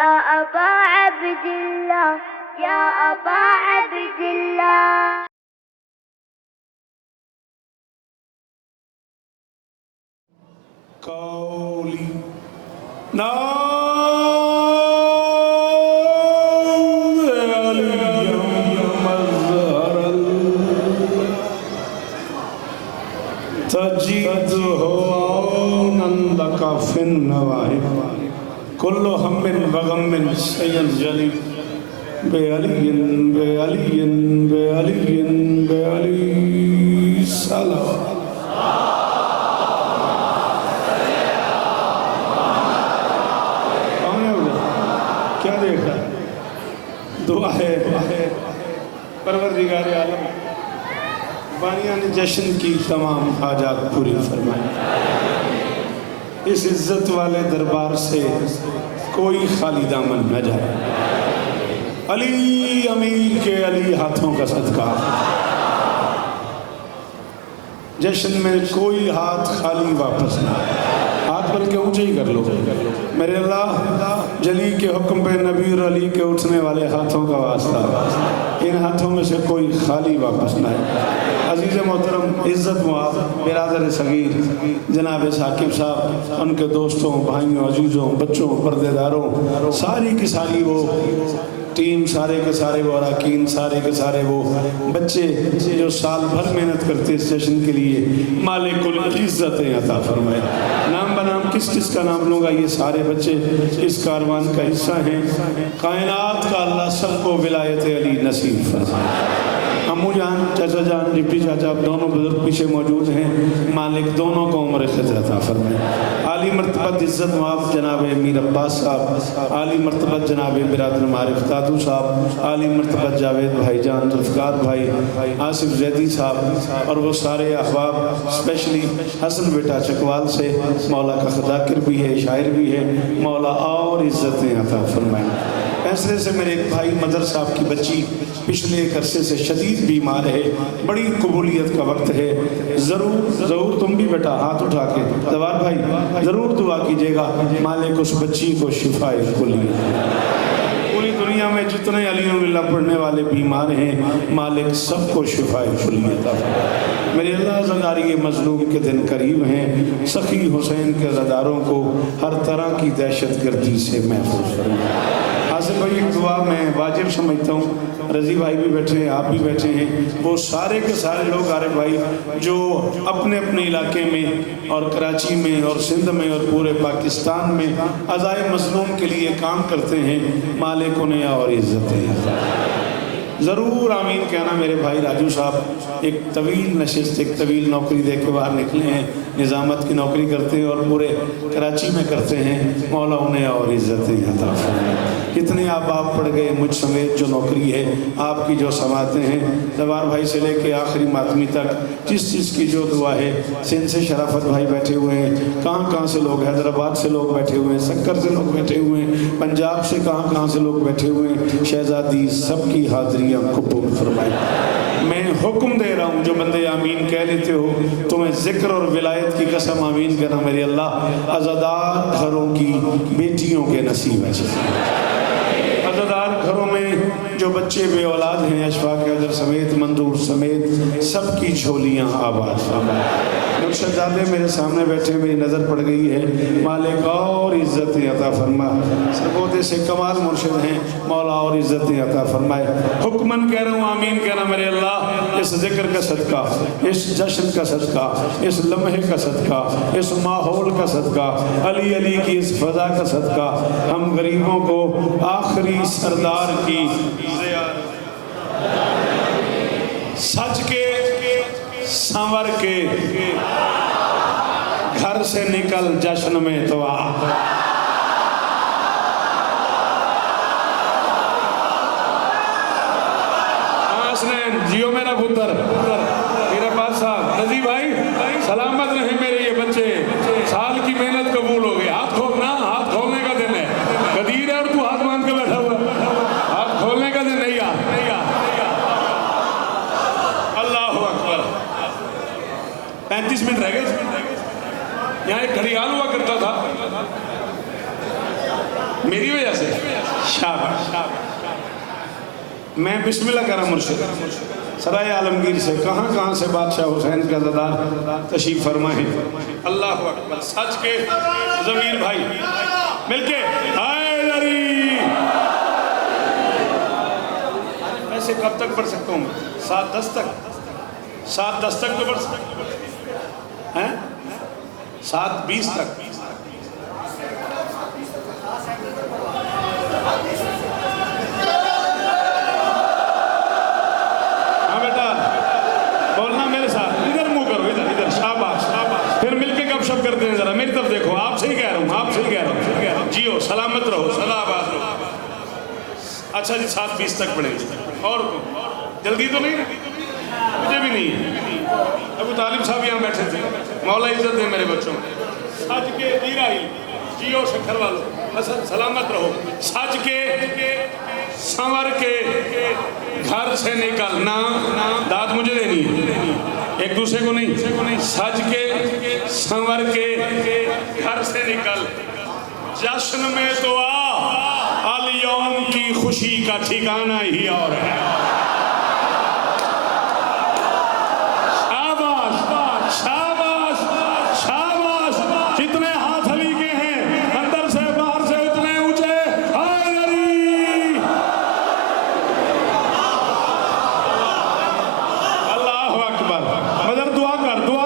या अबा अब्दिल्लाह, या अबा अब्दिल्लाह। कौली ना तजीद हो नंद का फिन नवाहिब कुल्लो हम्मिन वगम्मिन सैयन जली बेअलियन बेअलियन बेअलियन बेअली सलाम। क्या देख रहा है? दुआ है परवरदिगार आलम बानिया ने जश्न की तमाम हाजात पूरी फरमाई। इस इज्जत वाले दरबार से कोई खाली दामन न जाए। अली अमीर के अली हाथों का सदका, जश्न में कोई हाथ खाली वापस ना आए। हाथ बल्कि ऊंचे ही कर लो। मेरे अल्लाह जली के हुक्म पे नबी और अली के उठने वाले हाथों का वास्ता, इन हाथों में से कोई खाली वापस ना आए। अजीज़ मोहतरम इज़्ज़त मुआज़ बिरादर सगीर जनाब साकिब साहब, उनके दोस्तों भाइयों अजीज़ों बच्चों पर्देदारों, सारी की सारी वो टीम, सारे के सारे वो अरकान, सारे के सारे वो बच्चे जो साल भर मेहनत करते इस जश्न के लिए, मालिकुल इज़्ज़त अता फरमाए। नाम बनाम किस किस का नाम लूँगा, ये सारे बच्चे इस कारवान का हिस्सा हैं। कायनात का अल्लाह सबको विलायत अली नसीब फरमाए। अम्मू जान, चाचा जान, डिप्टी चाचा, आप दोनों बुजुर्ग पीछे मौजूद हैं। मालिक दोनों को उम्र खिज़र अता फरमाए। आली मर्तबत इज़्ज़त मुआफ़ जनाब मीर अब्बास साहब, आली मर्तबत जनाब बिरादर मारिफ दादू साहब, आली मर्तबत जावेद भाईजान, जुल्फ़िकार भाई, आसिफ जैदी साहब और वो सारे अहबाब, स्पेशली हसन बेटा चकवाल से मौला का ख़ाकिर भी है, शायर भी है। मौला और इज़्ज़तें अता फरमाए। फैसले से मेरे एक भाई मदर साहब की बच्ची पिछले एक अरसे से शदीद बीमार है, बड़ी कबूलियत का वक्त है। ज़रूर तुम भी बेटा हाथ उठा के जवार भाई ज़रूर दुआ कीजिएगा, मालिक उस बच्ची को शिफाए कुलियत। पूरी दुनिया में जितने अल्हम्दुलिल्लाह पढ़ने वाले बीमार हैं, मालिक सबको शिफाए कुलियत। मेरे अल्लाह ज़दारी मज़लूम के दिन करीब हैं। सखी हुसैन के ज़दारों को हर तरह की दहशत गर्दी से महफूज करें। हासिल भाई एक दुआ मैं वाजिब समझता हूँ, रज़ी भाई भी बैठे हैं, आप भी बैठे हैं, वो सारे के सारे लोग आरिफ भाई जो अपने अपने इलाके में और कराची में और सिंध में और पूरे पाकिस्तान में अज़ाए मज़लूम के लिए काम करते हैं, मालिक उन्हें और इज़्ज़त है। ज़रूर आमीन कहना। मेरे भाई राजू साहब एक तवील नशिस्त, एक तवील नौकरी दे के बाहर निकले हैं, निज़ामत की नौकरी करते हैं और पूरे कराची में करते हैं। मौला उन्हें और इज़्ज़तें अता फरमाए। कितने आप पढ़ गए मुझ समेत जो नौकरी है आपकी, जो समातें हैं, जवार भाई से लेके आखिरी मातमी तक जिस चीज़ की जो दुआ है। सिंध से शराफत भाई बैठे हुए हैं, कहाँ से लोग, हैदराबाद से लोग बैठे हुए हैं, सक्कर से लोग बैठे हुए हैं, पंजाब से कहाँ से लोग बैठे हुए हैं। शहजादी सबकी हाज़िरियाँ कबूल फरमाए। मैं हुक्म दे रहा हूँ, जो बंदे आमीन कह लेते हो तुम्हें ज़िक्र और विलायत की कसम आमीन कहना। मेरे अल्लाह अज़ादार घरों की बेटियों के नसीब है। अज़ादार घरों में जो बच्चे बे औलाद हैं, अशफाक अजर समेत, मंदूर समेत, सबकी झोलियाँ आबाद फरमाए। नक्शजादे मेरे सामने बैठे, मेरी नज़र पड़ गई है, मालिक और इज़्ज़तें अता फरमा। सरबोते से कमाल मुर्शिद हैं, मौला और इज़्ज़तें अता फरमाए। हुक्मन कह रहा हूँ आमीन कहना। मेरे अल्लाह इस ज़िक्र का सदका, इस जश्न का सदका, इस लम्हे का सदका, इस माहौल का सदका, अली अली की इस फ़ज़ा का सदका, हम गरीबों को आखिरी सरदार की सज के संवर के घर से निकल जश्न में तो आ। जियो मेरा पुत्र मेरे पास साहब, रज़ी भाई सलामत रहे मेरे ये बच्चे, साल की मेहनत कबूल हो गई। हाथ खोलना, हाथ खोलने का दिन है। गदीर है और तू हाथ बांध के बैठा हुआ, हाथ खोलने का दिन नहीं आ। अल्लाह अकबर। 35 मिनट रह गए। यहाँ एक घड़ियाल हुआ करता था मेरी वजह से। शाबाश। मैं बिस्मिल्लाह कर रहा मुर्शिद, सराय आलमगीर से कहाँ से बादशाह हुसैन का ज़दार तशरीफ फरमाए। अल्लाह अकबर। सच के ज़मीर भाई मिलके हैदरी। ऐसे कब तक पढ़ सकता हूँ? 7-10 तक, 7-10 तक तो पढ़ सकता हैं, 7-20 तक। हाँ बेटा बोलना मेरे साथ, इधर मुंह करो, इधर इधर। शाबाश शाबाश। फिर मिलके गपशप करते हैं, जरा मेरी तरफ देखो। आपसे ही कह रहा हूँ, आपसे ही कह रहा हूँ, जियो सलामत रहो, सलाबाद रहो। अच्छा जी 7-20 तक पढ़ेंगे। और जल्दी तो नहीं, मुझे भी नहीं है। अबू तालिब साहब यहाँ बैठे थे, मौला इज्जत दे मेरे बच्चों। सच के जियो शक्कर वालों, अच्छा सलामत रहो। सच के संवर के घर से निकलना, दाद मुझे देनी है, एक दूसरे को नहीं। सज के संवर के घर से निकल, जश्न में तो आ, अल यौम की खुशी का ठिकाना ही और है। शाबाश शाबाश शाबाश। जितने हाथ अली के हैं अंदर से बाहर से उतने ऊंचे हैदरी। अल्लाह अकबर। मदर दुआ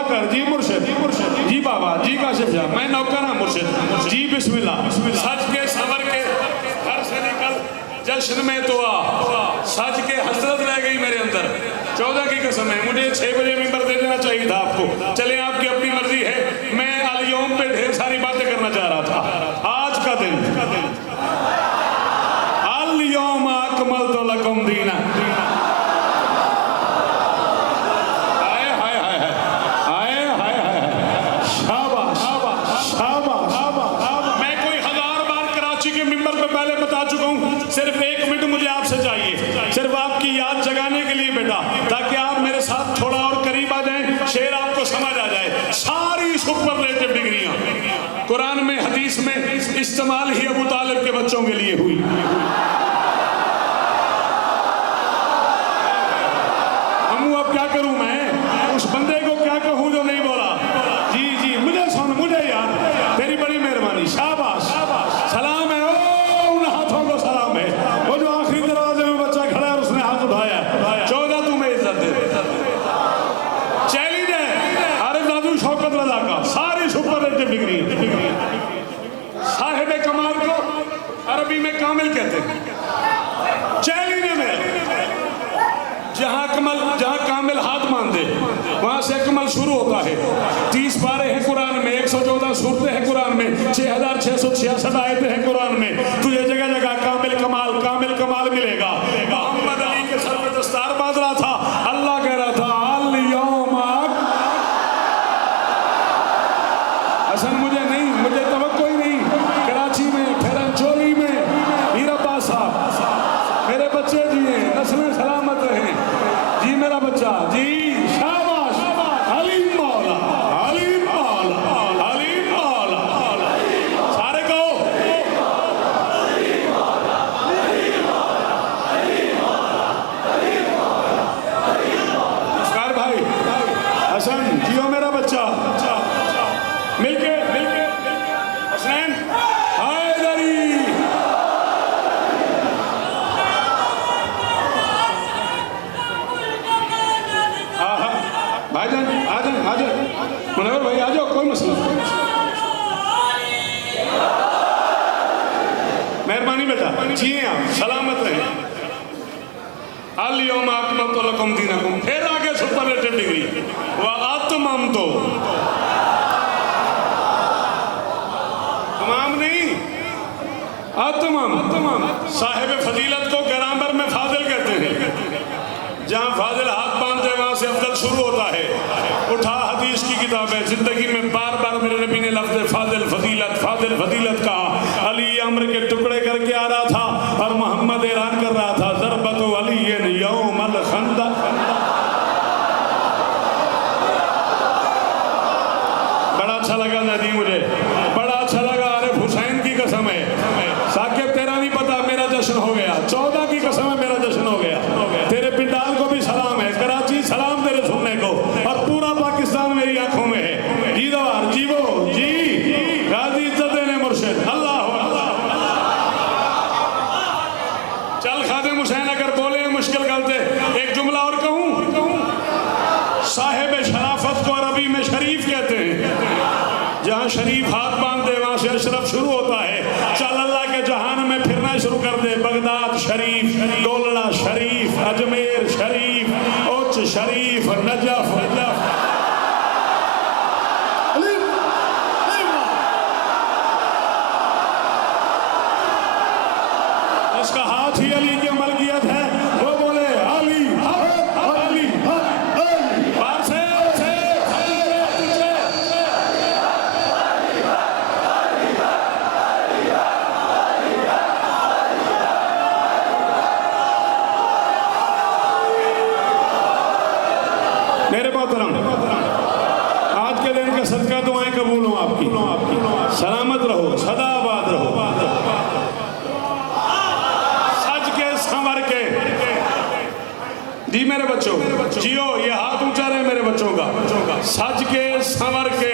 कर जी मुर्शिद जी बाबा जी काशिफ साहब, मैं नौकर हूं मुर्शिद जी। बिस्मिल्लाह। सच के संवर के घर से निकल, जश्न में तो आ। सच के हसरत रह गई मेरे अंदर, 14 की कसम है। मुझे 6 बजे मिंबर दे देना चाहिए था आपको। चले आपकी अपनी मर्जी है। मैं अल यौम पे ढेर सारी बातें करना चाह रहा था। आज का दिन अल यौम अकमलतु लकुम दीना। हाय हाय हाय हाय हाय हाय। शाबाश शाबाश। मैं कोई 1000 बार कराची के मिंबर पे पहले बता चुका हूँ। सिर्फ 1 मिनट मुझे आपसे चाहिए, सिर्फ आपकी याद जगाने के लिए बेटा, ताकि आप मेरे साथ थोड़ा और करीब आ जाएं, शेर आपको समझ आ जाए। सारी सुपरलेटिव डिग्रियां कुरान में हदीस में इस्तेमाल ही अबू तालिब के बच्चों के लिए हुई। अम्मू अब क्या करूं मैं, उस बंदे को क्या कहूं जो नहीं बोला। जी मुझे सुन, मुझे याद, तेरी बड़ी मेहरबानी। शाबाश सलाम है, ओ उन हाथों को सलाम है, वो जो आखिरी दरवाजे में बच्चा खड़ा है उसने हाथ उठाया। 14 तुम्हें इज्जत दे। चैलेंज है आरिफ दादू शौकत रजा का, सारी सुपरलेटिव डिग्री। साहिब कमाल को अरबी में कामिल कहते हैं। चैलेंज है मेरा, जहाँ कामिल हाथ मान दे वहां से कमल शुरू होता है। 30 पारे हैं कुरान में, 114 सूरतें हैं कुरान में, 6666 आयतें हैं कुरान में। तुझे जगह जगह कामिल कमाल मिलेगा। मोहम्मद अली के सर पे दस्तार बांध रहा था, अल्लाह कह रहा था अल यौम। हसन मुझे तवक्को ही नहीं। कराची में, फेरनचोली में हीराबा साहब, मेरे बच्चे जी हैं, नस्लें सलामत रहे जी। मेरा बच्चा जी, शाबाश। हलीम मौला, हलीम मौला, हलीम मौला। सारे कहो नमस्कार भाई। हसन जियो मेरा बच्चा। मिलके हसनैन हैदरी। भाईजान आ जाओ मुनव्वर भाई, आ जाओ, कोई मसला नहीं। मेहरबानी बेटा, जिए आप, सलामत रहे। अल यौम अकमलतु लकुम दीनकुम। फिर आगे सुपरलेटिव डिग्री व अतममतु। तमाम नहीं, अतमम। साहिब फजीलत को ग्रामर में फाजिल कहते हैं। जहाँ फाजिल हाथ बांधते वहां से अफजल शुरू होता है। उठा हदीस की किताब है, जिंदगी में बार बार मेरे नबी ने लफ्ज़ फाजिल फजीलत कहा। अली अम्र के टुकड़े करके आ रहा था और मोहम्मद ऐलान कर रहा था ज़रबतु अलीयन यौमल खंदक। बड़ा अच्छा लगा नदी, मुझे बड़ा अच्छा लगा। आरिफ हुसैन की कसम है, साकिब तेरा नहीं पता, मेरा जश्न हो गया, 14 की कसम है मेरा जश्न हो गया। तेरे पिंडाल को भी सलाम है, कराची सलाम तेरे सुनने को, और पूरा पाकिस्तान मेरी आंखों में है। जीदार जीवो जी, गाजी इज्जत ने मुर्शिद। अल्लाह चल खादिम हुसैन अगर बोले मुश्किल गलते, एक जुमला और कहूं, साहिब शराफत को अरबी में शरीफ कहते हैं। जहां शरीफ हाथ बांध दे वहां से अशरफ शुरू होता है। चल अल्लाह के जहान में फिरना शुरू कर दे, बगदाद शरीफ, डोलड़ा शरीफ, अजमेर शरीफ, उच्च शरीफ, नजफ। इसका हाथ ही अली की मलकियत है। वो बोले अली अली बाहर से मेरे मोहतरम, आज के दिन का सदका दुआएं कबूल हो आपकी। सलामत रहो, सदा आबाद रहो, सज के संवर के। जी मेरे बच्चों जियो, ये हाथ ऊंचा रहे मेरे बच्चों का। सज के संवर के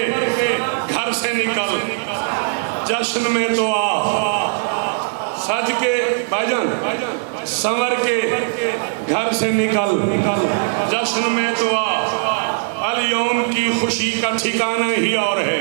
घर से निकल, जश्न में तो आ। सज के भाईजान संवर के घर से निकल, जश्न में तो आ। अल-यौम की खुशी का ठिकाना ही और है।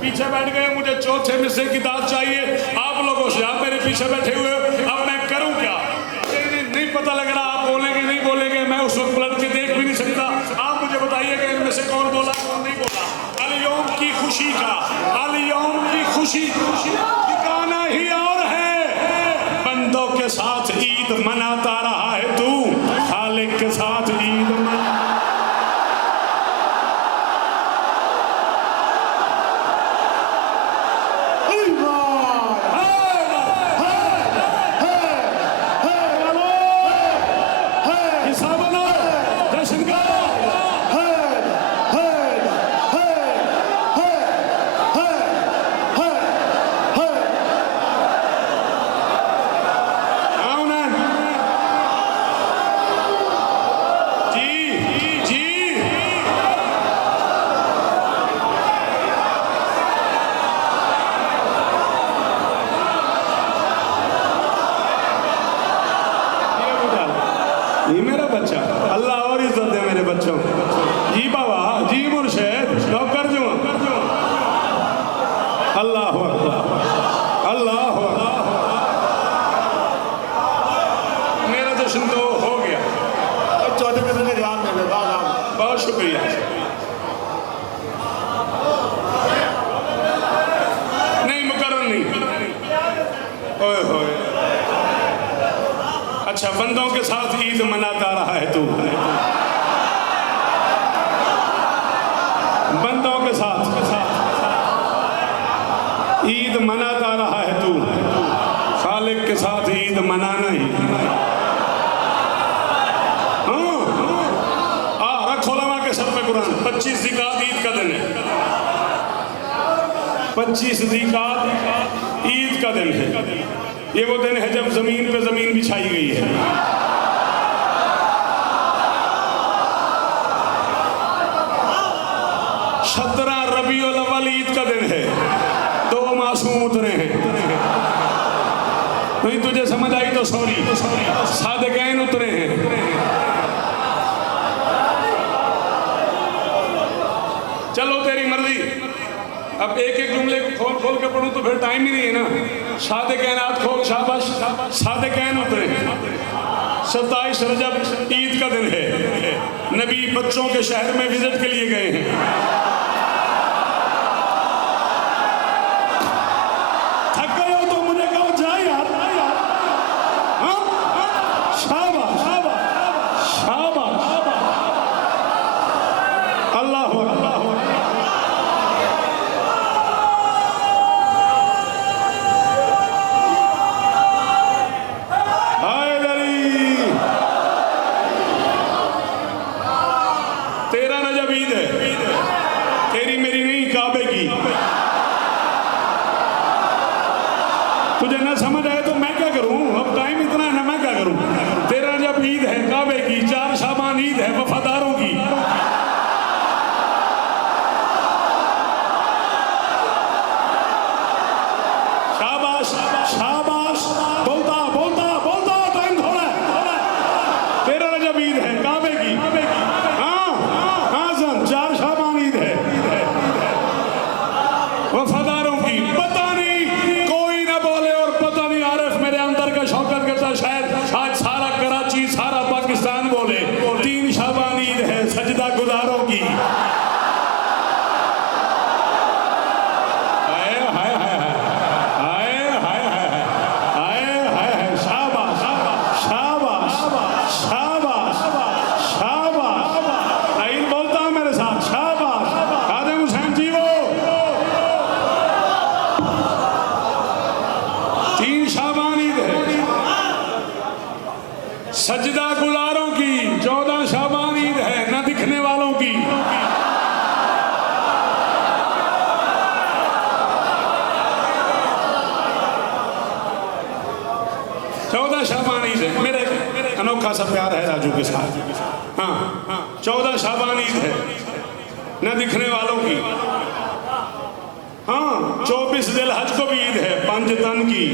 पीछे बैठ गए, मुझे चौथे में से किताब चाहिए आप लोगों से। आप मेरे पीछे बैठे हुए हो, अब मैं करूं क्या? नहीं पता लग रहा आप बोलेंगे नहीं बोलेंगे, मैं उस वक्त पलट के देख भी नहीं सकता। आप मुझे बताइएगा इनमें से कौन बोला कौन नहीं बोला। अल-यौम की खुशी का, अल-यौम की खुशी ठिकाना ही और है। बंदों के साथ ईद मनाता रहा है तू, खालिक के साथ ईद मना। ये मेरा बच्चा, अल्लाह और इज्जत दे मेरे बच्चों। जी बाबा, जी मुर्शिद, कर दो। अल्लाह अल्लाह, मेरा जश्न तो हो गया। चौथे में से ध्यान दे, बहुत शुक्रिया। नहीं मुकर्रर नहीं, ओए होए। अच्छा, बंदों के साथ ईद मनाता रहा है तू, बंदों के साथ ईद मनाता रहा है तू, खालिक के साथ ईद मनाना ही। हाँ, रखो लमा के सर पे कुरान। 25 ज़िकात ईद का दिन है, 25 ज़िकात ईद का दिन है। ये वो दिन है जब जमीन पे जमीन बिछाई गई है। सत्रह रबीउल अव्वल ईद का दिन है, 2 मासूम उतरे हैं। नहीं तुझे समझ आई तो सॉरी, सादिकैन उतरे हैं। चलो तेरी मर्जी। अब एक एक जुमले खोल खोल के पढ़ूं तो फिर टाइम ही नहीं है ना। सादिकैनात खोल, शाबाश। सादिकैन उतरे, 27 रजब ईद का दिन है। नबी बच्चों के शहर में विजिट के लिए गए हैं। थक गए हो तो मुझे कहो जा यार। हाँ? शाबाश शाबाश शाबाश। अल्लाह अल्लाह। रजब ईद है काबे की, 4 शाबान ईद है वफादारों की। शाबाश शाबाश, बोलता बोलता बोलता, टाइम थोड़ा है। 13 रजब ईद है काबे की। हाँ हाँ सन, 4 शाबान ईद है वफादारों की। पता नहीं कोई ना बोले और पता नहीं आरिफ मेरे अंदर का शौकत करता, शायद आज सारा कराची सारा पाकिस्तान बोले 3 शाबान ईद है सजदा गुजारों की। सजदा गुजारों की 14 शाबान ईद है न दिखने वालों की। 14 शाबान ईद है। मेरे अनोखा सा प्यार है राजू के साथ। हाँ 14 शाबान ईद है न दिखने वालों की। हाँ 24 जिलहज को भी ईद है पंजतन की।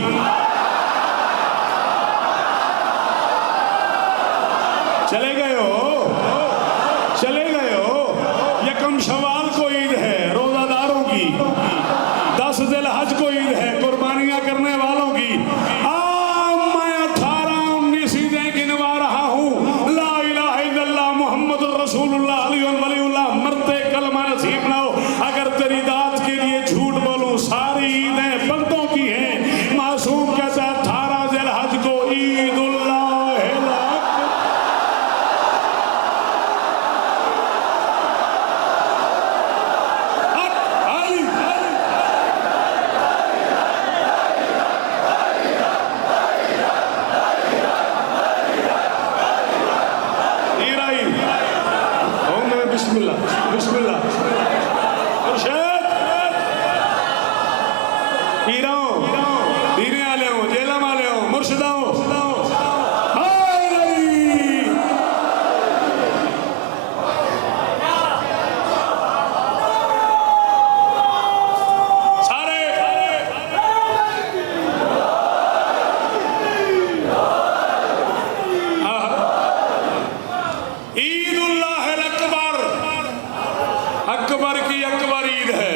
चले गए हो, चले गए हो। यकम शवाल को ईद है रोजादारों की। 10 जिलहज को ईद है कुर्बानियां करने वालों की। मैं 18-19 ईदें गिनवा रहा हूँ। ला इलाहा इल्लल्लाह मुहम्मदुर रसूलुल्लाह अलीयुल वलीउल्लाह, मरते कलमा नसीब ना हो। अगर तेरी दात के लिए झूठ बोलूं, सारी ईदें बंदों की हैं। मासूम कहता है 18 जिलहज को ईदुल्लाह। बिस्मिल्लाह बिस्मिल्लाह। मुर्शिद पीराओ पीरे आले हो, जेलम आले हो, मुर्शिदाओ सारे। ईदुल्लाह अकबर, अकबर की अकबर ईद है।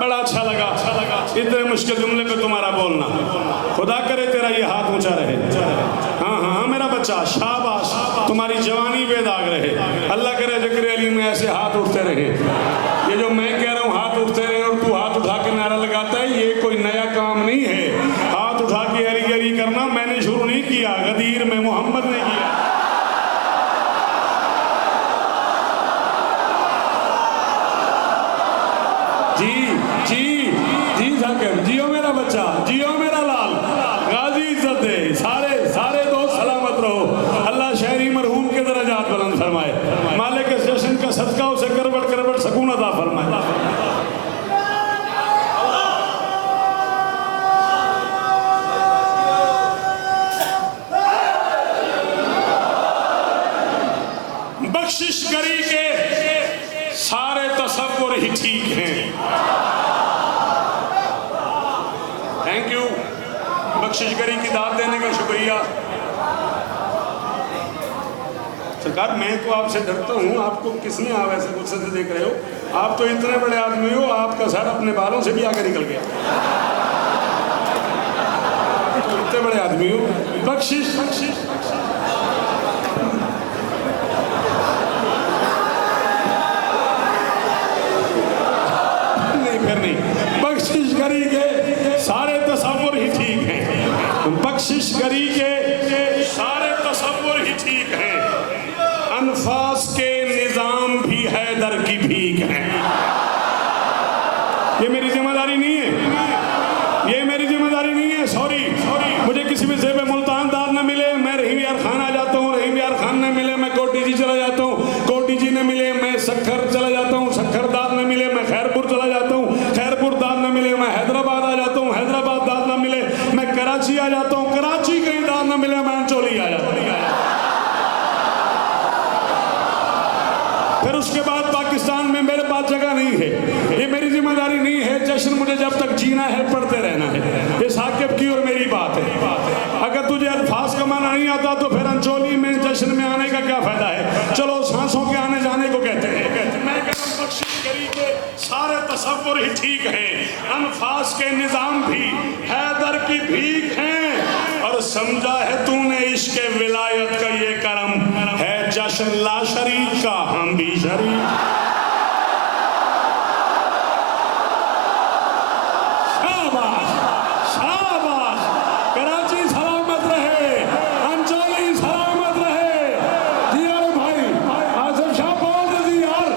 बड़ा अच्छा लगा इतने मुश्किल जुमले पे तुम्हारा बोलना। खुदा करे तेरा ये हाथ ऊंचा रहे। हाँ हाँ मेरा बच्चा शाबाश, तुम्हारी जवानी बेदाग रहे। अल्लाह करे जिक्र अली में ऐसे हाथ उठते रहे। ये जो मैं कह रहा हूँ हाथ उठते रहे और तू हाथ उठा के नारा लगाता है, ये कोई नया काम नहीं है। हाथ उठा के अली अली करना मैंने शुरू नहीं किया, गदीर में मोहम्मद ने किया। जी जी जी साकिब, जियो मेरा बच्चा, जियो मेरा लाल, गाजी इज्जत दे। सारे सारे दोस्त सलामत रहो। अल्लाह शहरी मरहूम के दरजात बुलंद फरमाए। मालिक के जश्न का सदका उसे करबट करबट सकून अता फरमाए। बख्शिश करी के सारे तसव्वुर ही ठीक हैं। थैंक यू, बख्शिश करी की दाद देने का शुक्रिया। सरकार मैं तो आपसे डरता हूँ, आपको किसने आप ऐसे गुस्से से देख रहे हो? आप तो इतने बड़े आदमी हो, आपका सर अपने बालों से भी आगे निकल गया। तो इतने बड़े आदमी हो, बख्शिश बख्शिश नहीं, बख्शिश करी के सारे तसव्वुर ही ठीक हैं। बख्शिश करी के सारे तसव्वुर ही ठीक हैं। अनफास के निजाम भी हैदर की भीख हैं। ये मेरी जिम्मेदारी नहीं है, ये मेरी जिम्मेदारी नहीं है। सॉरी मुझे किसी भी जेब मुल्तान दार न मिले, मैं रहीम यार खान आ जाता हूँ। रहीम यार खान न मिले, मैं कोटी जी चला जाता हूँ। कोटी जी न मिले, मैं सक्खर चला जाता हूँ। सक्खर दार न मिले, मैं खैरपुर चला जाता हूँ। खैरपुर दार न मिले, मैं हैदराबाद आ जाता हूँ। हैदराबाद दार न मिले, मैं कराची आ जाता हूँ। कराची कहीं दार ना मिले मैं चोली आया। फिर उसके बाद पाकिस्तान में मेरे पास जगह नहीं है, ये मेरी जिम्मेदारी नहीं है। जश्न मुझे जब तक जीना है पढ़ते रहना है, ये साकिब की और मेरी बात है। अगर तुझे अल्फाज का माना नहीं आता तो फिर अंचोली में जश्न में आने का क्या फायदा है। चलो सांसों के आने जाने को कहते हैं। मैं कहता हूं बख्शी करी के सारे तसव्वुर ही ठीक हैं, अल्फाज के निजाम भी हैदर की भीख हैं। और समझा है तूने इश्क विलायत का ये करम है जश्न ला शरीक का, हम भी शरीक। शाबाश शाबाश, कराची सलामत रहे, अंचोली सलामत रहे। जी अरे भाई आसिफ शाह बोल दे जी यार।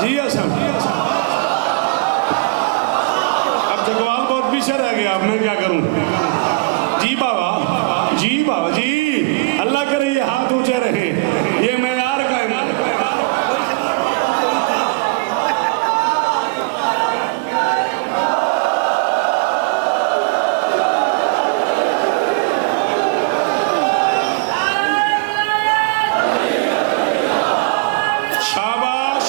जी असम अब जगवाल बहुत पीछे रह गया, अब मैं क्या करूं। जी बाबा जी, अल्लाह करे ये हाथ ऊंचे रहे, ये मेयार का है। शाबाश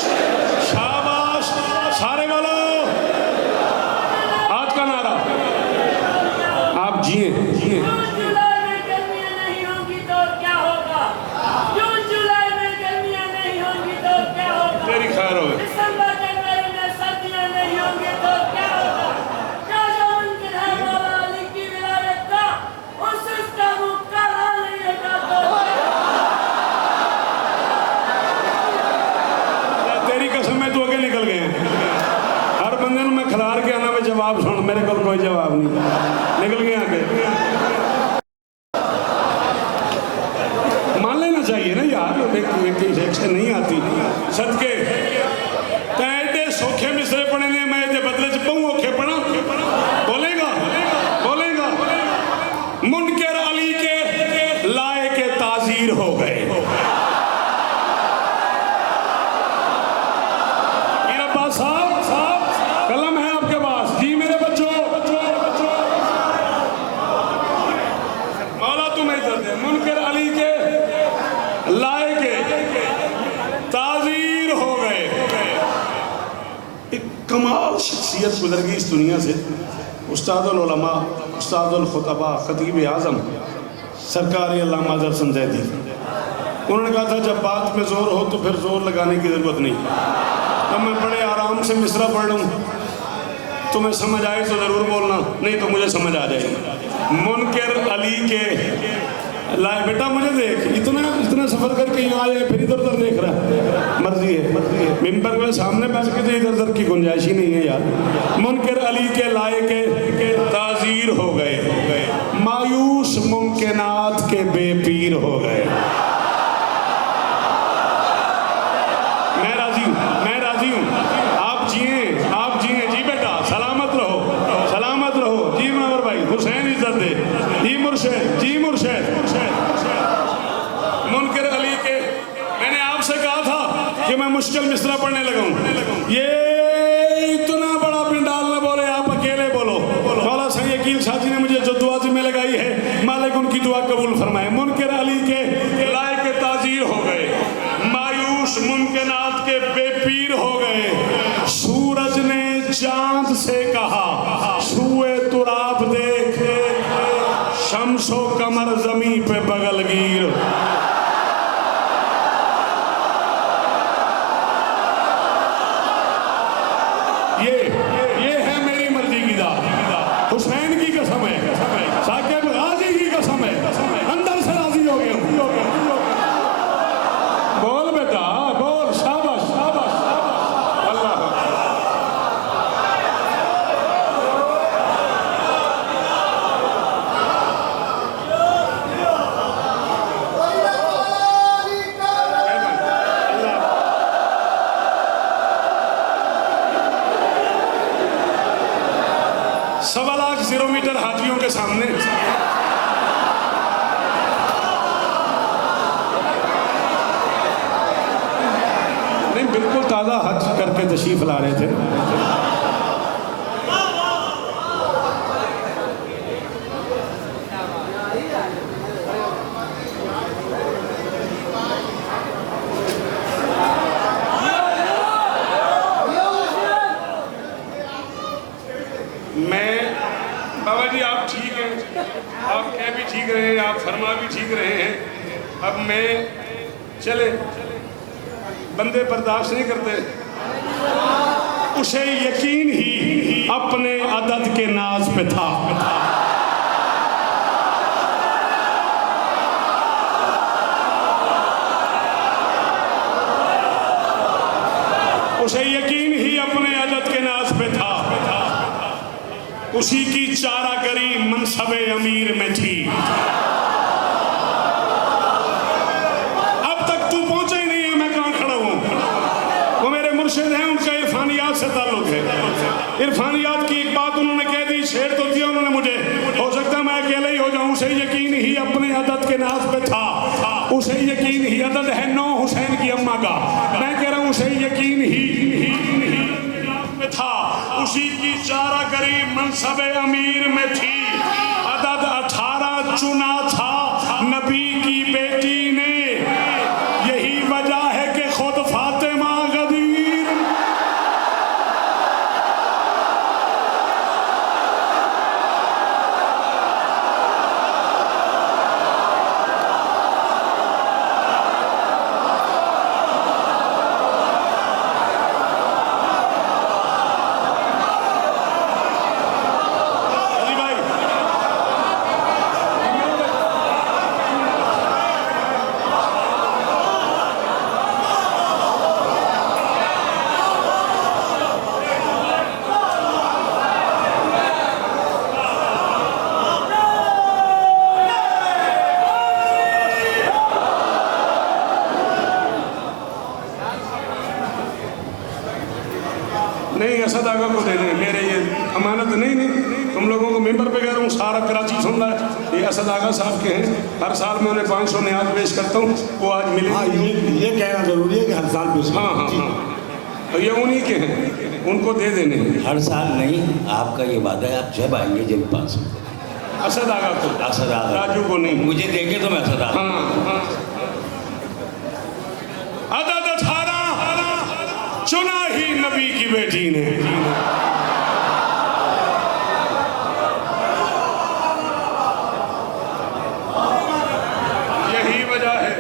शाबाश, सारे बोलो आज का नारा। आप जिए जिए। जुलाई में गर्मियां नहीं होंगी तो क्या होगा? जून जुलाई में गर्मियां नहीं होंगी तो क्या होगा? तेरी खैर हो। दिसंबर जनवरी में सर्दियां नहीं होंगी तो क्या होगा? क्या जो मुमकिन है मौला अली की विलायत का, उस उसका मुंह काला नहीं होगा तो तेरी कसम है, तू आगे निकल गए हैं। हर बंदे में मैं खिलार के आना में जवाब सुन, मेरे को कोई जवाब नहीं, निकल गए आगे। मान लेना चाहिए ना यार, से नहीं आती सदके तैडे सोखे मिसरे पड़े ने, मैं जे बदले च बहु औखे पड़ा बोलेगा बोलेगा। मुनकर अली के लाए के ताजीर हो गए। साहब कलम है आपके पास जी मेरे बच्चों। मौला तुम्हें इज्जत दे। मुनकर अली के लाए के ताजीर हो गए। एक कमाल शख्सियत गुजर गई इस दुनिया से, उस्तादुल उलमा, उस्तादुल खुतबा, खतीब आज़म सरकार अल्लामा अज़हर ज़ैदी। उन्होंने कहा था जब बात में जोर हो तो फिर जोर लगाने की जरूरत नहीं। अब मैं बड़े आराम से मिसरा पढ़ लूँ, तुम्हें समझ आए तो ज़रूर बोलना, नहीं तो मुझे समझ आ जाएगी। मुनकर अली के लाए, बेटा मुझे देख, इतना सफ़र करके यहाँ आए फिर इधर उधर देख रहा है, मर्जी है। मिंबर में सामने बैठ के तो इधर उधर की गुंजाइश ही नहीं है यार। मुनकर अली के लाए के ताजीर हो गए, मायूस मुमकिनात के बेपीर हो गए। मैं राजी हूँ, आप जिए जी बेटा, सलामत रहो जी। मनवर भाई हुसैन इज्जत दे जी, मुर्शद। मुनकर अली के मैंने आपसे कहा था कि मैं मुश्किल मिसरा पढ़ने लगा हूँ, ये इतना बड़ा पिंडाल न बोले, आप अकेले बोलो। मौला सही यकीन साथी ने मुझे जो दुआ जिम्मे लगाई है, मालिक उनकी दुआ कबूल फरमाए। मुनकर अली के लाए के ताजीर हो गए, मायूस मुमकिनात के बेपीर हो गए। सूरज ने चांद से कहा सुए तुराब देख, शम्सो कमर जमी पे बगलगीर। ये है मेरी मर्जी की दात, हुसैन की कसम है, साकिब गाजी की कसम है, अंदर से राजी हो गया। बोल बेटा बोल, शाबाश अल्लाह। सवा लाख सिरों में के सामने। नहीं, बिल्कुल ताज़ा हज करके तशरीफ ला रहे थे। बाबा जी आप ठीक हैं, आप कह भी ठीक रहे हैं, आप फरमा भी ठीक रहे हैं। अब मैं चले, बंदे बर्दाश्त नहीं करते। उसे यकीन ही अपने अदद के नाज पे था। उसे यकीन ही अपने अदद के नाज पे था। उसी की चारागरी मनसबे अमीर में थी। अब तक तू पहुंचा ही नहीं है, मैं कहां खड़ा हूं। वो मेरे मुर्शिद हैं, उनका इरफानियात से ताल्लुक है। इरफानियात की एक बात उन्होंने कह दी, शेर तो दिया उन्होंने मुझे, हो सकता है मैं अकेले ही हो जाऊं। उसे यकीन ही अपने अदद के नाज पे था। उसे यकीन ही, अदद है 9 हुसैन की अम्मा का, मैं कह रहा हूं उसे यकीन ही था। उसी की चारागरी मनसबे अमीर में थी। अदद 18 चुना था नबी की बेटी ने। यही वजह है कि खुद फातिमा गदीर। नहीं, असद आगा को दे दें, मेरे ये अमानत नहीं तुम लोगों को मेंबर पे कह रहा हूँ, सारा कराची सुन रहा है। ये असद आगा साहब के हैं, हर साल मैं उन्हें 500 नियाज पेश करता हूँ, वो आज मिले। हाँ, ये कहना जरूरी है कि हर साल पेश। हाँ, ये उन्हीं के हैं, उनको दे देने। हर साल नहीं, आपका ये वादा है, आप जब आएंगे जब 500। असद आगा को, असद आगा, राजू को नहीं। मुझे देंगे तो मैं असद आगा। हाँ। अदद 18 चुना ही नबी की बेटी ने। यही वजह है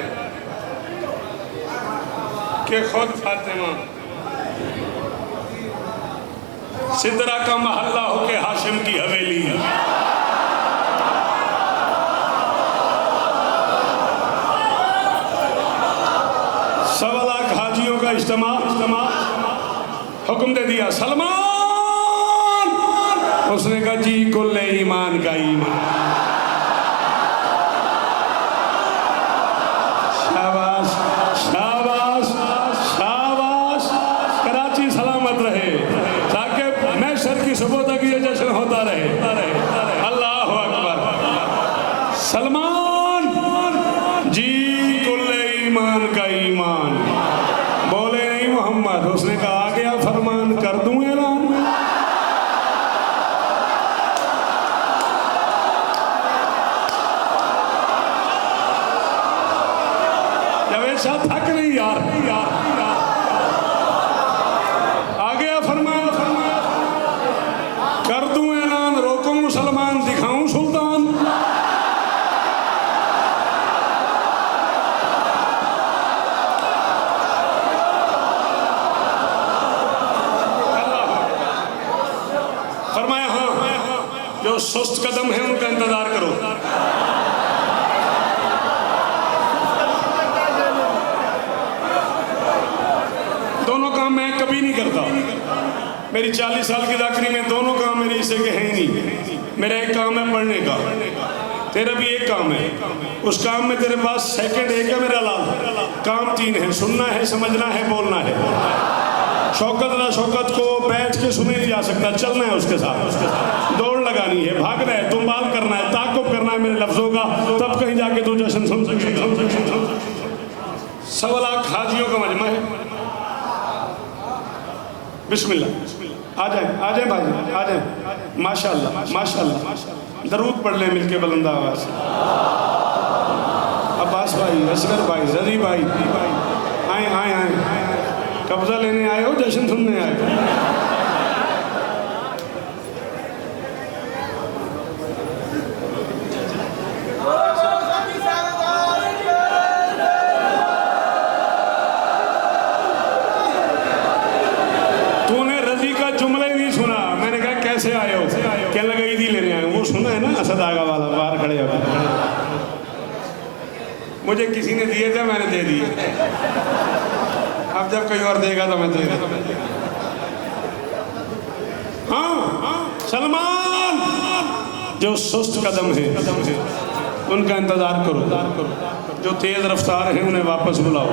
कि खुद फातिमा सिदरा का महल्ला होके हाशिम की हवेली है। सवा लाख हाजियों का इज्तिमा हुक्म दे दिया, सलमान। उसने कहा जी कुल्ले ईमान का ईमान। शाबाश शाबाश शाबाश, कराची सलामत रहे, ताकि महशर की सुबह तक ये जश्न होता रहे। अल्लाह अकबर। सलमान जी कुल्ले ईमान का ईमान। बोले नहीं मोहम्मद, उसने कहा आ गया फरमान, कर दूं ऐलान। जवेद शाह थक नहीं यार, आ गया फरमान, कर दूं ऐलान, रोकूं मुसलमान, दिखाऊं सुल्तान। फरमाया हाँ, जो सुस्त कदम है उनका इंतजार करो। दोनों काम मैं कभी नहीं करता, मेरी 40 साल की दाखिली में दोनों काम मेरे हिस्से के हैं ही नहीं। मेरा एक काम है पढ़ने का, तेरा भी एक काम है। उस काम में तेरे पास सेकंड एक है, मेरा लाल काम 3 है, सुनना है, समझना है, बोलना है। शौकत ना शौकत को बैठ के सुने नहीं जा सकता, चलना है उसके साथ, दौड़ लगा जानी है, भागना है, तुमबाल करना है, ताक़ुब करना है मेरे लफ्जों का, तब कहीं जाके तू जश्न सुन सकेगा। 1.25 लाख हाजियों का मजमा है। बिस्मिल्लाह, आ जाए भाई, आ जाए। माशाअल्लाह माशाअल्लाह, दरूद पढ़ लें मिलके बुलंद आवाज़। अब्बास भाई, असगर भाई, रजी भाई, आए कब्जा लेने आए हो, जश्न सुनने आए हो? तूने रजी का जुमला ही नहीं सुना। मैंने कहा कैसे आए हो? क्या लगा ईदी लेने आए? वो सुना है ना असद आगा वाला, बाहर खड़े हो। मुझे किसी ने दिए थे, मैंने दे दिए। अब जब कोई और देगा तो मैं दे दूंगा। हाँ, सलमान जो सुस्त कदम है उनका इंतजार करो, जो तेज रफ्तार है उन्हें वापस बुलाओ।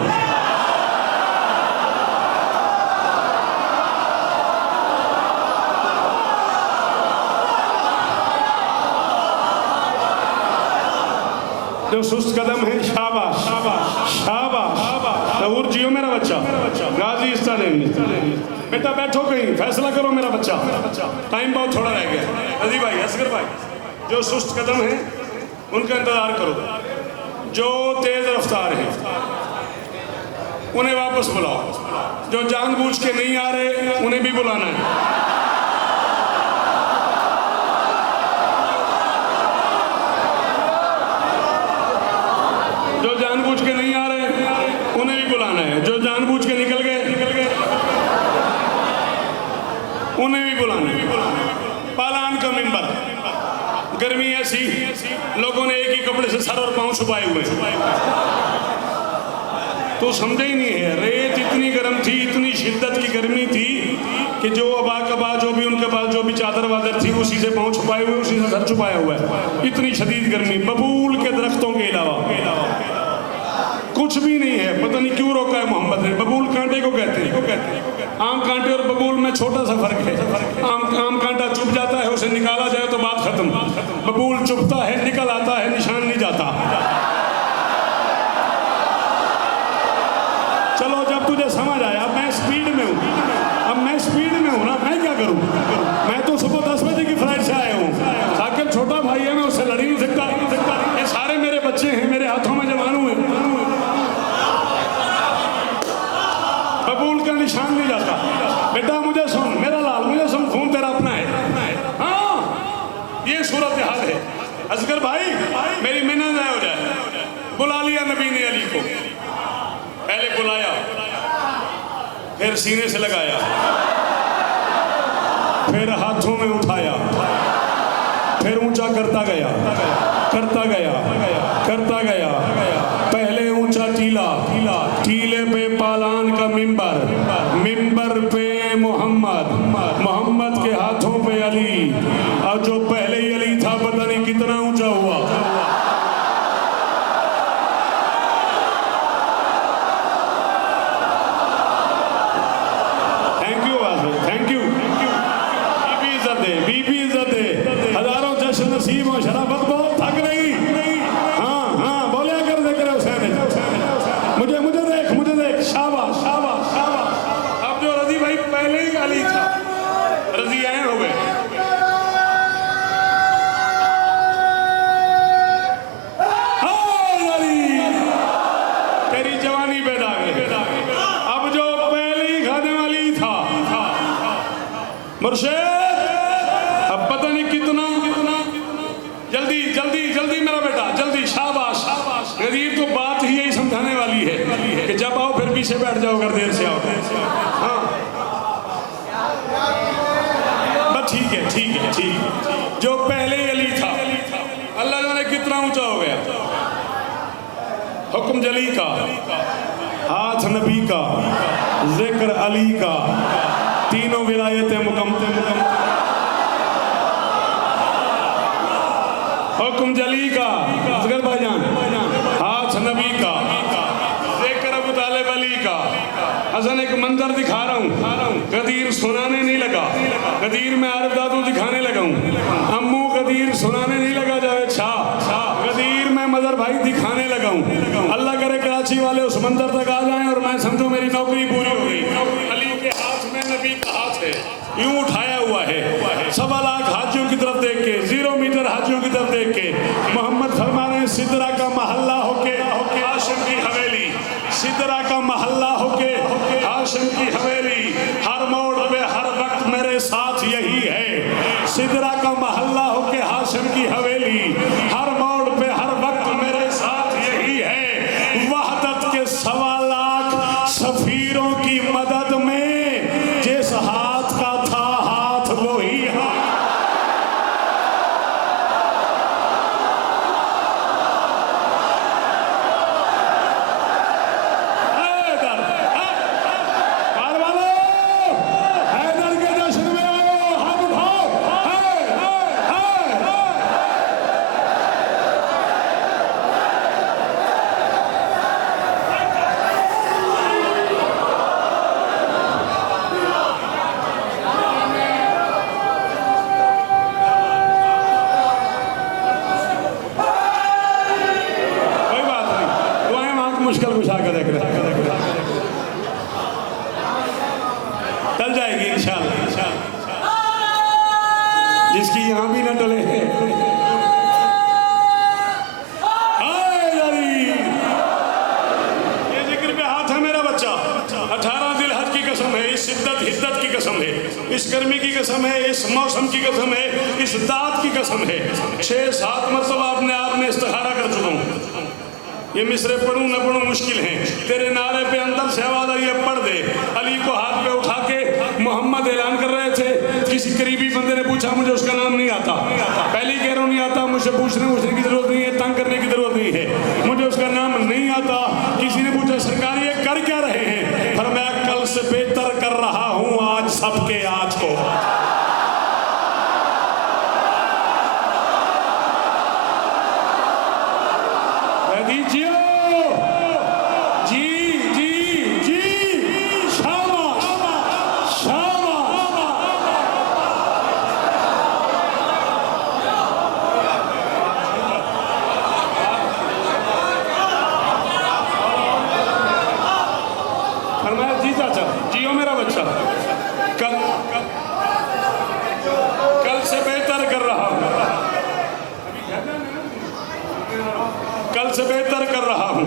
जो सुस्त कदम है, शाबाश शाबाश शाबाश, तहूर जियो मेरा बच्चा, गाजी इस्तान। बेटा बैठो कहीं, फैसला करो मेरा बच्चा, टाइम बहुत थोड़ा रह गया। रजी भाई, असगर भाई, जो सुस्त कदम है उनका इंतजार करो, जो तेज रफ्तार है उन्हें वापस बुलाओ, जो जानबूझ के नहीं आ रहे उन्हें भी बुलाना है। जो जानबूझ के नहीं आ रहे उन्हें भी बुलाना है, जो जानबूझ के निकल गए उन्हें भी बुलाना है। पालान का मिंबर, गर्मी ऐसी, लोगों ने एक ही कपड़े से सर और पांव छुपाए हुए। तो समझे ही नहीं है, रेत इतनी गर्म थी, इतनी शिद्दत की गर्मी थी कि जो अबा कबा जो भी उनके पास जो भी चादर वादर थी उसी से पांव छुपाए हुए, उसी से सर छुपाया हुआ है। इतनी शदीद गर्मी, बबूल के दरख्तों के अलावा कुछ भी नहीं है। पता नहीं क्यों रोका है मोहम्मद ने। बबूल कांटे को कहते हैं। आम कांटे और बबूल में छोटा सा फर्क है। आम कांटा चुभ जाता है, उसे निकाला जाए तो बात खत्म। बबूल चुभता है, निकल आता है, निशान नहीं जाता। चलो जब तुझे समझ आया, अब मैं स्पीड में हूँ ना, मैं क्या करूँ? मैं तो सुबह 10 बजे की फ्लाइट से आया हूँ। साकिब छोटा भाई है, मैं उससे लड़ ही नहीं सकता। ये सारे मेरे बच्चे हैं, मेरे हाथों में जवान हुए। बबूल का निशान नहीं जाता। बेटा मुझे सुन, मेरा लाल मुझे सुन, खून तेरा अपना है। हाँ, ये सूरत हाल है। असगर भाई, मेरी मिन्नत हो जाए, बुला लिया नबी ने अली को। पहले बुलाया, फिर सीने से लगाया, फिर हाथों में उठाया, फिर ऊंचा करता गया, पहले ऊंचा टीला, टीले पे पालान का मिंबर पे मोहम्मद के हाथों पे अली, और जो पहले ही अली था पता नहीं कितना ऊंचा हुआ। Thank you thank you. बीबी इज्जत दे, हजारों जश्न नसीब और शराफत बहुत थक रही। हाँ, बोलिया कर दे करे हुसैन, मुझे देख, शाबाश शाबाश शाबाश। अब जो रजी भाई पहले ही अली था, रजी आए हो गए। तेरी जवानी पैदा गई। अब जो पहले ही खाने वाली था मुर्शिद, अब पता नहीं कितना जल्दी मेरा बेटा, जल्दी, शाबाश। गरीब तो बात ही यही समझाने वाली है कि जब आओ फिर पीछे बैठ जाओ अगर देर से आओ। हाँ बस ठीक है। जो पहले ही अली था, अल्लाह जाने कितना ऊंचा हो गया। हुक्म जली का, हाथ नबी का, जिक्र अली का, तीनों विलायतें मुकम्मल। हुक्म जली का, असगर भाईजान, हाथ नबी का, जिक्र अबू तालिब अली का। हसन एक मंजर दिखा रहा हूँ, गदीर सुनाने नहीं लगा, गदीर में आरिफ दादू दिखाने लगा हूँ। अम्मू गदीर सुनाने नहीं लगा जावेद शाह, गदीर मैं मदर भाई दिखाने लगा हूँ। अल्लाह करे कराची वाले उस मंदिर तक आ जाएं और मैं समझो मेरी नौकरी पूरी हो गई। अली के हाथ में नबी का हाथ है, यूं उठाया हुआ है, 1.25 लाख हाजियों की तरफ देख के, 0 मीटर हाजियों की तरफ देख के मोहम्मद फरमा रहे हैं सिदरा का महल्ला होके हाशिम की हवेली, सिदरा का महल्ला होके हाशिम की हवेली, हर मोड़ पे हर वक्त मेरे साथ यही है। सिदरा का महल्ला होके हाशिम की हवेली, हर मोड़ पे हर वक्त मेरे साथ यही है। वहदत के 1.25 लाख सफीरों की मदद में जिस हाथ का था हाथ वही हाथ। मुश्किल कुशा कर टल जाएगी इंशाल्लाह, जिसकी यहाँ भी ना टले। ये जिक्र पे हाथ है मेरा बच्चा, 18 दिलहज की कसम है, इस शिद्दत हिद्दत की कसम है, इस गर्मी की कसम है, इस मौसम की कसम है, इस दात की कसम है। 6-7 मरतबा अपने आप में इस्तिखारा कर चुका हूँ। ये मिसरे पढ़ूं न पढ़ूं मुश्किल हैं। तेरे नारे पे अंदर से आवाज आई है पढ़ दे। अली को हाथ पे उठा के मोहम्मद ऐलान कर रहे थे। किसी करीबी बंदे ने पूछा, मुझे उसका नाम नहीं आता। पहले ही कह रहा हूं नहीं आता, मुझे पूछने की जरूरत नहीं है, तंग करने की जरूरत नहीं है, मुझे उसका नाम नहीं आता। किसी ने पूछा सरकार ये कर क्या रहे हैं? फरमाया कल से बेहतर कर रहा हूं आज सबके आज को। दीजिए जी जी जी, शाबाश शाबाश। फरमाया जी चाचा, जियो मेरा बच्चा, कल से बेहतर कर रहा हूँ, कल से बेहतर कर रहा हूँ,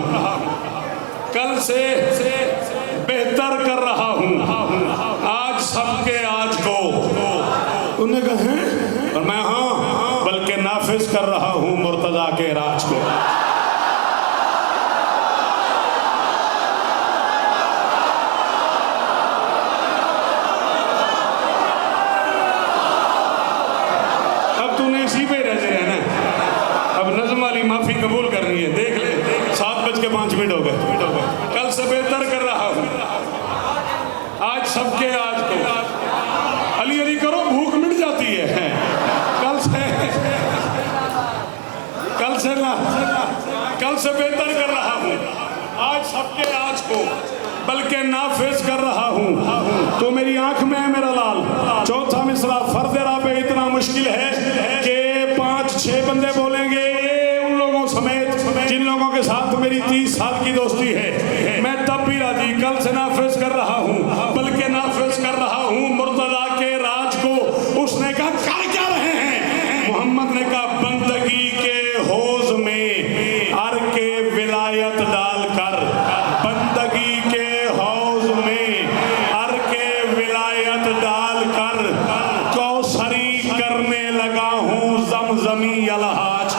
कल से बेहतर कर रहा हूँ आज सबके आज को। उन्होंने कहा हैं? और मैं हाँ, बल्कि नाफिज कर रहा हूँ मुर्तजा के राज को। अब तूने इसी पे रह जाए ना, अब नज़म वाली माफी कबूल करनी है। देख ले 7:05 हो गए। कल से बेहतर कर रहा हूँ आज सबके आज को। अली अली करो भूख मिट जाती है। कल से बेहतर कर रहा हूँ आज सबके आज को, बल्कि नाफिज कर रहा हूँ। तो मेरी आंख में है मेरा लाल। चौथा मिसरा फर्द राबे इतना मुश्किल है कि 5-6 बंदे बोलेंगे, उन लोगों समेत जिन लोगों के साथ मेरी 30 साल की दोस्ती है, मैं तब भी राजी। कल से नाफिज कर रहा हूँ, बल्कि नाफिज कर रहा हूँ मुर्तजा के राज को। उसने कहा कर क्या रहे हैं? मोहम्मद ने कहा बंदगी के हौज में अर के विलायत डालकर, बंदगी के हौज में अर के विलायत डालकर कौसरी करने लगा हूँ जमजमी अलहाज।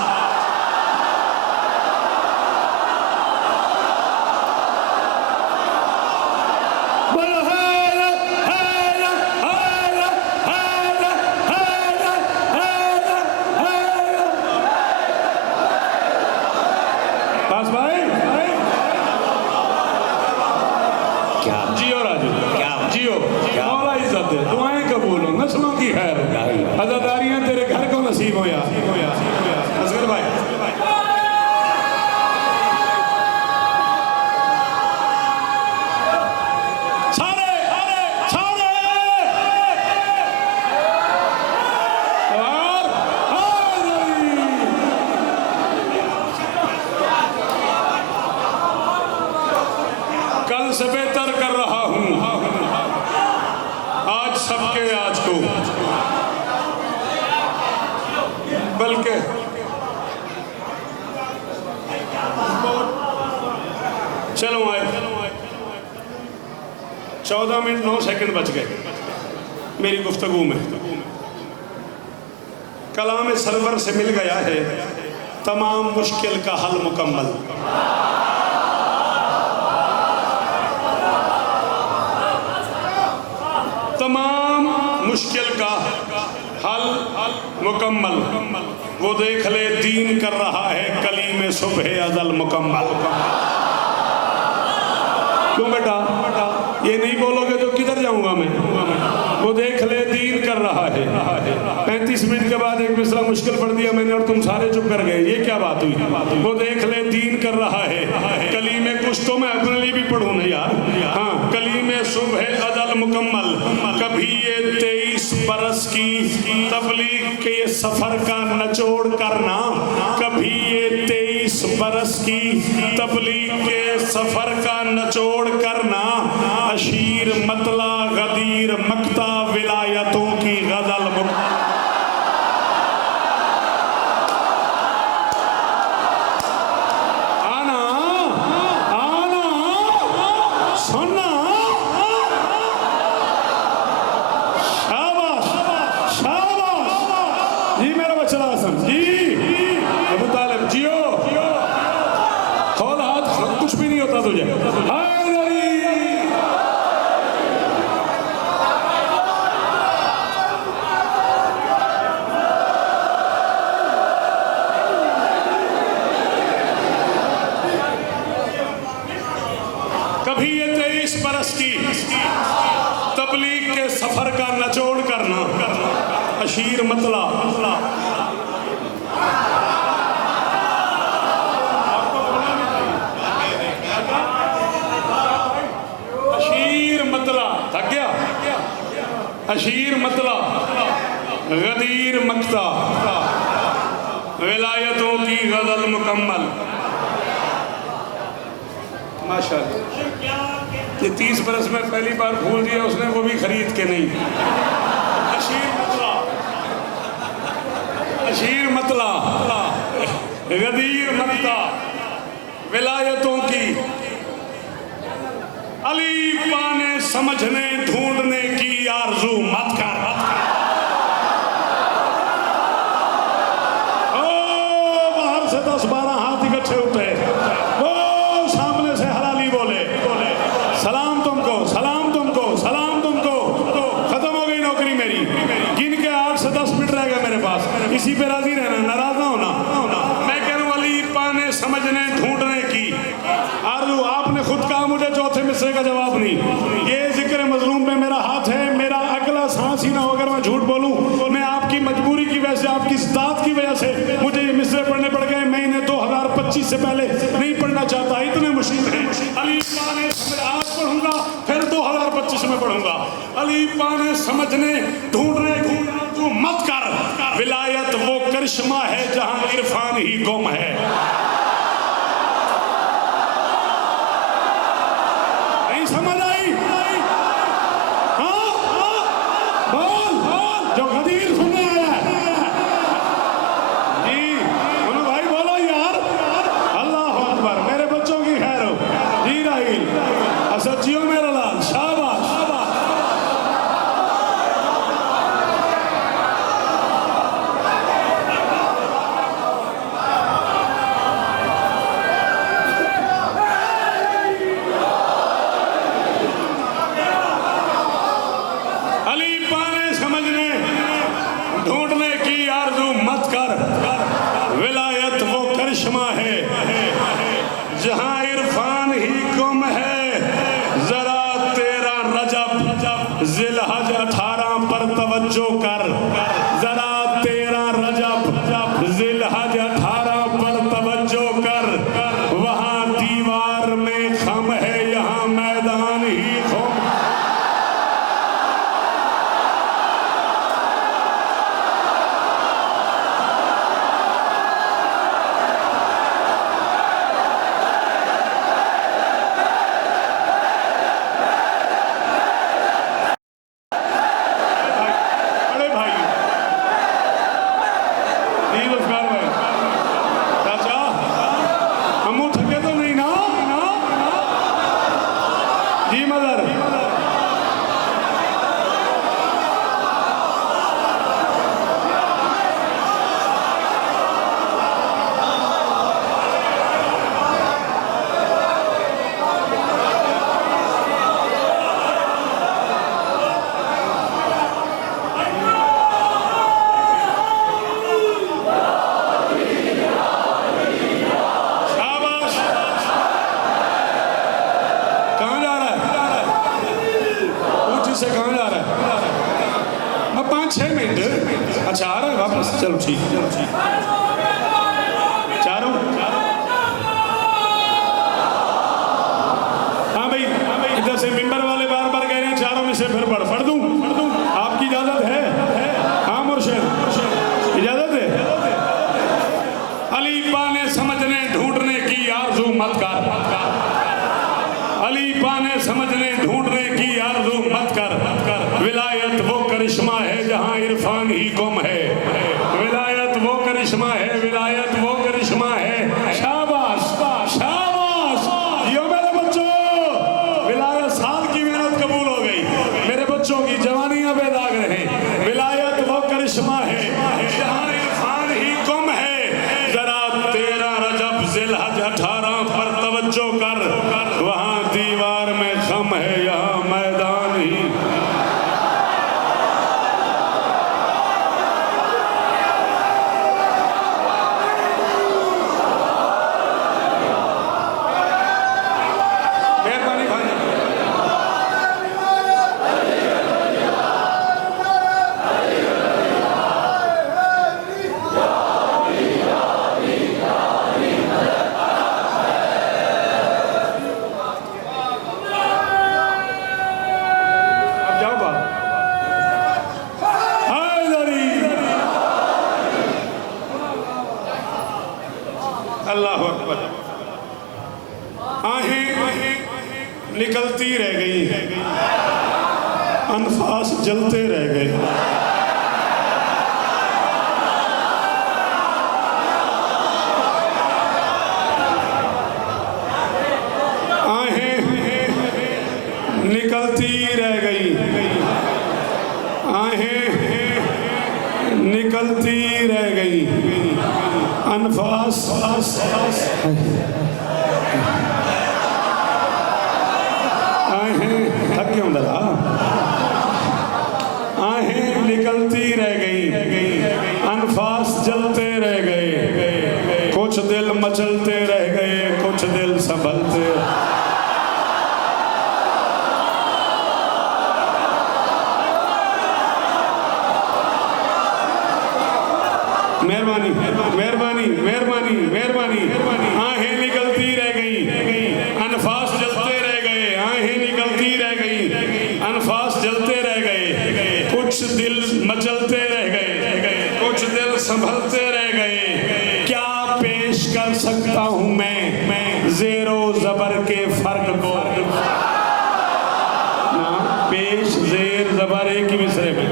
जियो राजू, जियो, मौला इज्जत दे, दुआएं कबूल हो, नस्लों की खैर, अज़ादारियां तेरे घर को नसीब हो या असगर भाई। से बेहतर कर रहा हूँ आज सबके आज को, बल्कि चलो आए 14 मिनट 9 सेकंड बच गए मेरी गुफ्तगू में। कलाम सरवर से मिल गया है तमाम मुश्किल का हल मुकम्मल। तमाम मुश्किल का हल मुकम्मल। वो देख ले दीन कर रहा है कली में सुबह अजल मुकम्मल। क्यों बेटा ये नहीं बोलोगे तो किधर जाऊंगा मैं? वो देख ले दीन कर रहा है। 35 मिनट के बाद एक मिसरा मुश्किल पढ़ दिया मैंने और तुम सारे चुप कर गए, ये क्या बात हुई? वो देख ले दीन कर रहा है कली में, कुछ तो मैं अपने लिए भी पढ़ूं ना यार। हाँ, कली में सुबह अदल मुकम्मल। कभी ये 23 बरस की तबलीग के सफर का नचोड़ करना, कभी ये 23 बरस की तबलीग के सफर का नचोड़ करना। अशीर मतला गदीर मक्ता विलायतों की गजल आना आना सुनना। शाबाश शाबाश जी मेरा बच्चा हसन जी। अबू तालिब जियो खोल हाथ, कुछ भी नहीं होता तुझे। कभी ये 23 बरस की तबलीग के सफर का नचोड़ करना। अशीर मतला अशीर मतला थक गया। अशीर मतला गदीर मक्ता विलायतों की गजल मुकम्मल। माशाअल्लाह ये 30 बरस में पहली बार भूल दिया उसने, वो भी खरीद के नहीं। अशीर मतला गदीर मक्ता विलायतों की। अली पाने समझने ढूंढने की आरज़ू मत कर। ओ बाहर से 10-12 हाथ इकट्ठे उठे, वो सामने से हलाली बोले सलाम तुमको सलाम तुमको सलाम तुमको। खत्म हो गई नौकरी मेरी। गिन के 8 से 10 मिनट रह गए मेरे पास, इसी पे राजी रहना, नाराज ना होना। मैं कह रहा हूं अली पाने समझने ढूंढने की आरज़ू। आपने खुद कहा मुझे चौथे मिसरे का जवाब नहीं। ये जिक्र मजलूम में मेरा हाथ है, मेरा अगला सांस ही ना हो अगर मैं झूठ बोलूं। मैं आपकी मजबूरी की वजह से, आपकी इस्तात की वजह से मुझे ये मिसरे पढ़ने पड़ गए। मैं इन्हें 2025 से पहले नहीं पढ़ना चाहता, इतने मुश्किल है। अली पाने आज पढ़ूंगा फिर 2025 में पढ़ूंगा। अली पाने समझने ढूंढने तू मत कर। विलायत वो करिश्मा है जहां इरफान ही गुम है। नहीं समझ आई? हाँ बोल जो गदीर सुनने आया जी। बोलो भाई बोलो यार। अल्लाह अकबर। मेरे बच्चों की खैर हो जी। राहील असद जियो मेरा लाल। शाबाश अली पाने समझने ढूंढने की आरज़ू मत कर। विलायत वो करिश्मा है जहां इरफान ही गुम है। जरा तेरा रजब जिलहज 18 पर तवज्जो कर। जरा तेरा रजब जिलहज 18 पर तवज्जो कर। वहां दीवार में खम है, यहाँ मैदान ही खुम। अच्छा आ रहा है वापस, चलो ठीक, चारों। हाँ भाई, इधर से मिंबर वाले बार बार कह रहे हैं चारों में से फिर पढ़ दूं, आपकी इजाजत है? हाँ मुर्शिद, इजाजत है? अली पाने समझने ढूंढने की आरज़ू मत कर, अली पाने समझने ढूंढने की आरज़ू मत कर, विलायत वो करिश्मा है जहाँ इरफान ही गुम है, विलायत वो करिश्मा है, विलायत वो करिश्मा है। शाबाश शाबाश, यो मेरे बच्चों, विलायत साल की मेहनत कबूल हो गई, मेरे बच्चों की जवानियां बेदाग रहे। विलायत वो करिश्मा है जहाँ इरफान ही गुम है। जरा 13 रजब ज़िलहज 18 पर तवज्जो कर, वहाँ दीवार में खम है, यहाँ मैदान ही। मेहरबानी भाई, अब जाओ बात। हैदरी, अल्लाह अकबर। आहें निकलती रह गई, अनफास जलते रह गए। आहें निकलती रह गई, आहें निकलती रह गई, अनफास थक क्यों डरा, आहें निकलती रह गई, अनफास जलते रह गए, कुछ दिल मचलते रह गए, कुछ दिल संभलते। मेहरबानी मेहरबानी मेहरबानी मेहरबानी। आहें निकलती रह गई, अनफास जलते रह गए, आहें निकलती रह गई, अनफास जलते रह गए, कुछ दिल मचलते रह गए, कुछ दिल संभलते रह गए। क्या पेश कर सकता हूँ मैं ज़ेरो ज़बर के फर्क को, ना पेश ज़ेर ज़बर एक ही मिसरे पे,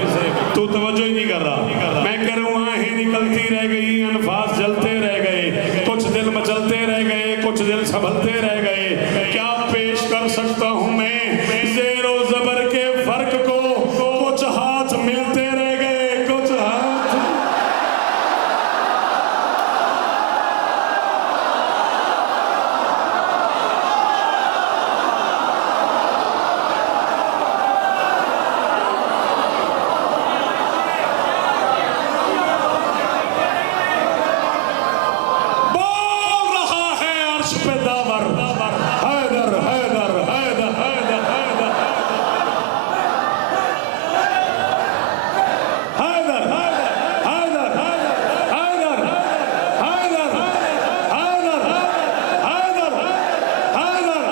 तू तवज्जो ही नहीं कर रहा। मैं कह रहा हूँ आहें निकलती रह गई, अनफास जलते रह गए, कुछ दिल मचलते रह गए, कुछ दिल संभलते रह गए। क्या पेश कर सकता हूँ मैं ज़ेरो ज़बर के फर्क को, कुछ हाथ मिलते रह गए, कुछ हाथ। बोल रहा है अर्श पे दावर, हैदर हैदर हैदर हैदर हैदर हैदर हैदर हैदर हैदर हैदर हैदर हैदर।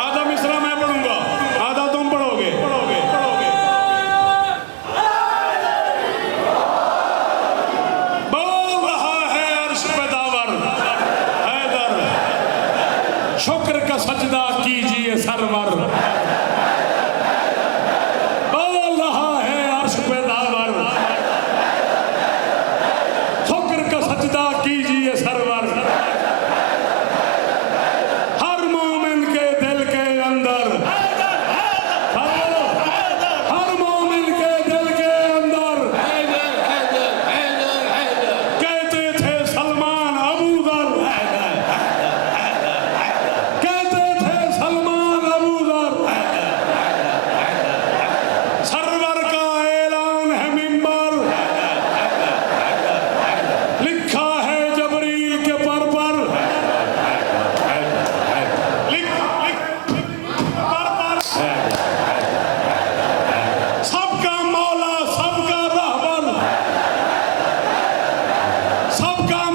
आधा मिसरा मैं पढ़ूंगा, आधा तुम पढ़ोगे। बोल रहा है अर्श पे दावर, हैदर शुक्र का सजदा कीजिए सरवर। बोल रहा है अर्श पे दावर, शुक्र का सजदा कीजिए सरवर। हर मोमिन के दिल के अंदर, हर मोमिन के दिल के अंदर कहते थे सलमान अबू दर, कहते थे सलमान अबू दर। सब काम